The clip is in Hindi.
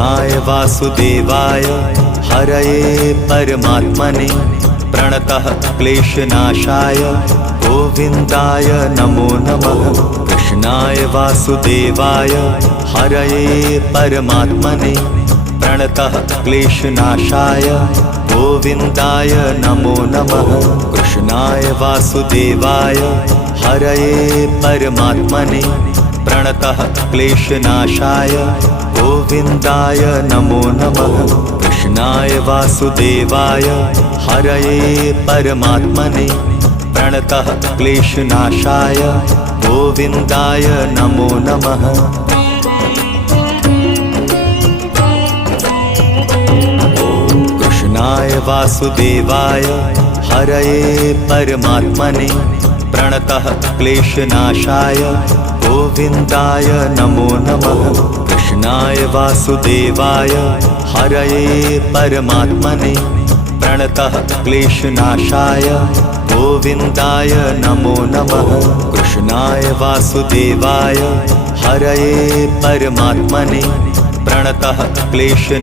कृष्णाय वासुदेवाय हरये परमात्मने प्रणतः क्लेशनाशाय गोविन्दाय नमो नमः। कृष्णाय वासुदेवाय हरये परमात्मने प्रणतः क्लेशनाशाय गोविन्दाय नमो नमः। कृष्णाय वासुदेवाय हरये परमात्मने प्रणतः क्लेशनाशाय गोविन्दाय नमो नमः। कृष्णाय वासुदेवाय हरये परमात्मने प्रणतः क्लेशनाशाय गोविन्दाय नमो नमः। कृष्णाय वासुदेवाय हरये परमात्मने प्रणतः क्लेशनाशाय गोविन्दाय नमो नमः। कृष्णाय वासुदेवाय हरये परमात्मने प्रणतः क्लेशनाशाय गोविन्दाय नमो नमः। कृष्णाय वासुदेवाय हरये परमात्मने प्रणतः क्लेश